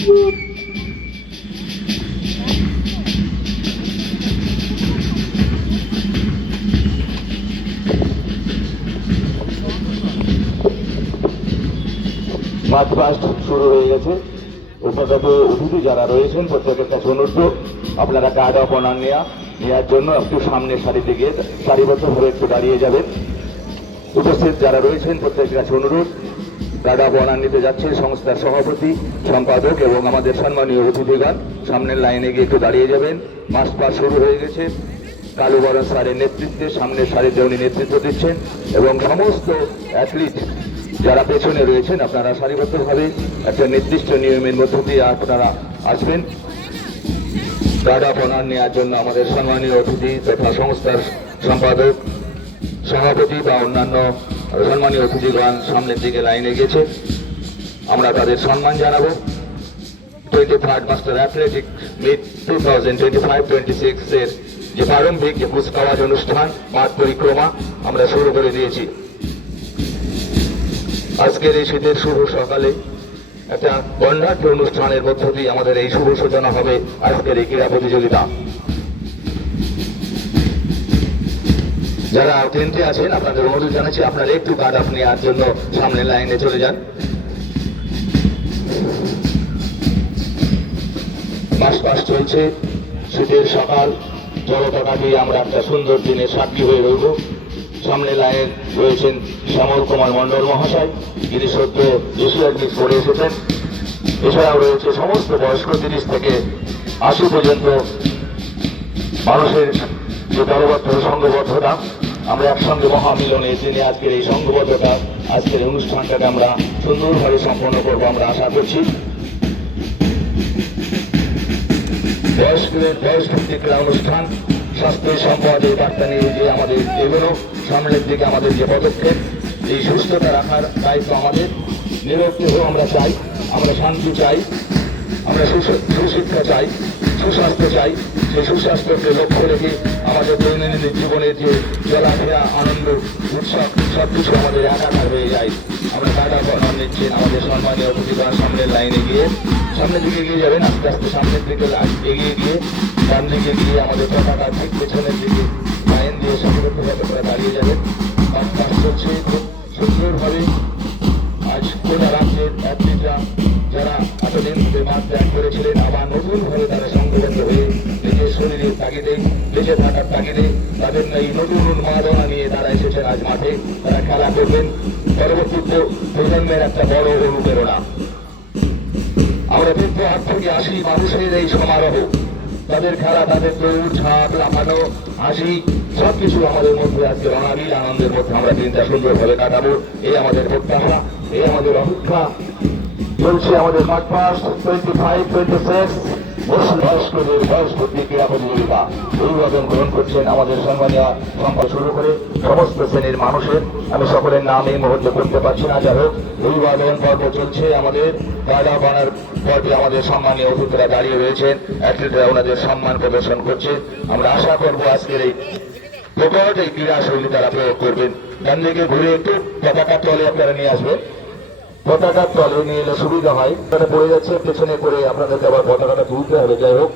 March past শুরু হয়ে গেছে। উপগত অতিথি যারা রয়েছেন প্রত্যেকের কাছে অনুরোধ, আপনারা গার্ড অফ অনার নেওয়ার জন্য একটু সামনের সারিতে গিয়ে সারিবদ্ধভাবে একটু দাঁড়িয়ে যাবেন। উপস্থিত যারা রয়েছেন প্রত্যেকের কাছে অনুরোধ, গার্ড অফ অনার নিতে যাচ্ছে সংস্থার সভাপতি, সম্পাদক এবং আমাদের সম্মানীয় অতিথিগণ সামনের লাইনে গিয়ে একটু দাঁড়িয়ে যাবেন। মার্চ পাস্ট শুরু হয়ে গেছে। কালুবরণ স্যারের নেতৃত্বে সামনের সারিতে উনি নেতৃত্ব দিচ্ছেন এবং সমস্ত অ্যাথলিট যারা পেছনে রয়েছেন আপনারা সারিবদ্ধভাবে একটা নির্দিষ্ট নিয়মের মধ্য দিয়ে আপনারা আসবেন। গার্ড অফ অনার নেওয়ার জন্য আমাদের সম্মানীয় অতিথি তথা সংস্থার সম্পাদক, সভাপতি বা অন্যান্য সম্মানীয় অতিথিগণ সামনের দিকে লাইনে গেছে, আমরা তাদের সম্মান জানাবো। 23rd মাস্টার অ্যাথলেটিক মিট 2025-26 এর যে প্রারম্ভিক যে কুচকাওয়াজ অনুষ্ঠান মাঠ পরিক্রমা আমরা শুরু করে দিয়েছি। আজকের এই শীতের শুভ সকালে একটা বর্ণাঢ্য অনুষ্ঠানের মধ্য দিয়ে আমাদের এই শুভ সূচনা হবে আজকের এই ক্রীড়া প্রতিযোগিতা। যারা কেন্দ্রে আছেন আপনাদের অনুরোধ জানাচ্ছি আপনারা একটু গার্ড অফ নেওয়ার জন্য সামনে লাইনে চলে যান। মাস চলছে, শীতের সকাল, জলতা দিয়ে আমরা একটা সুন্দর দিনের সাক্ষী হয়ে রইব। সামনে লাইনে রয়েছেন শ্যামল কুমার মন্ডল মহাশয়, যিনি সদ্য এশিয়াড গেমস করে এসেছেন। এছাড়াও রয়েছে সমস্ত বয়স্ক 30 থেকে 80 পর্যন্ত মানুষের যে দলবদ্ধ সংঘবদ্ধতা, আমরা একসঙ্গে মহামিলনে জেনে আজকের এই সংঘবদ্ধতা, আজকের অনুষ্ঠানটাকে আমরা সুন্দরভাবে সম্পন্ন করবো আমরা আশা করছি। বয়সভিত্তিক ক্রীড়া অনুষ্ঠান, স্বাস্থ্য সম্পদের বার্তা নিয়ে যে আমাদের এগুলো সামনের দিকে আমাদের যে পদক্ষেপ, এই সুস্থতা রাখার দায়িত্ব আমাদের। নিরোগ দেহ আমরা চাই, আমরা শান্তি চাই, আমরা সুশিক্ষা চাই, সুস্বাস্থ্য চাই। সেই সুস্বাস্থ্যকে লক্ষ্য রেখে আমাদের দৈনন্দিন জীবনের যে চলাফেরা, আনন্দ, উৎসব সবকিছু আমাদের একাকার হয়ে যায়। আমরা গার্ড অফ অনার নিচ্ছেন আমাদের সম্মানীয় অতিথিগণ সামনের লাইনে গিয়ে সামনের দিকে এগিয়ে যাবেন। আস্তে আস্তে সামনের দিকে এগিয়ে গিয়ে ডান দিকে গিয়ে আমাদের পতাকা ঠিক পেছনের দিকে লাইন দিয়ে সারিবদ্ধভাবে করে দাঁড়িয়ে যাবেন। কাজ চলছে খুব সুন্দরভাবে। আজ গোটা রাজ্যের অ্যাথলিটরা যারা এতদিন ধরে মাঠ ত্যাগ করেছিলেন আবার নতুনভাবে তারা সংগঠিত হয়ে নিজের শরীরের তাগিদে, বেঁচে থাকার তাগিদে তাদের এই নতুন উন্মাদনা নিয়ে তারা এসেছেন আজ মাঠে। তারা খেলা করবেন, পরবর্তী প্রজন্মের একটা বড় অনুপ্রেরণা। আমরা কিন্তু 8 থেকে 80 মানুষের এই সমারোহ, তাদের খেলা, তাদের দৌড়, ঝাঁপ, লাফানো, হাসি সবকিছু আমাদের মধ্যে আজকে রঙাবিল আনন্দের মধ্যে আমরা দিনটা সুন্দরভাবে কাটাবো। এই আমাদের প্রত্যাশা, এই আমাদের অপেক্ষা। চলছে আমাদের মার্চ পাস্ট 25-26 বয়স্কদের বয়সভিত্তিক ক্রীড়া প্রতিযোগিতা। অভিবাদন গ্রহণ করছেন আমাদের সম্মানীয় সম্পাদক শুরু করে সমস্ত শ্রেণীর মানুষের। আমি সকলের নাম এই মুহূর্তে করতে পারছি না, যাই হোক অভিবাদন পর্ব চলছে। আমাদের গার্ড অফ অনার পর্বে আমাদের সম্মানীয় অতিথিরা দাঁড়িয়ে রয়েছেন, অ্যাথলিটরা ওনাদের সম্মান প্রদর্শন করছে। আমরা আশা করবো আজকের এই প্রকট এই ক্রীড়া শৈলী তারা প্রয়োগ করবেন। ডান দিকে ঘুরে একটু পতাকার তলে আপনারা নিয়ে আসবেন। পতাকার তলে নিয়ে এলে সুবিধা হয়, তারা পড়ে যাচ্ছে পেছনে করে আপনাদেরকে আবার পতাকাটা তুলতে হবে। যাই হোক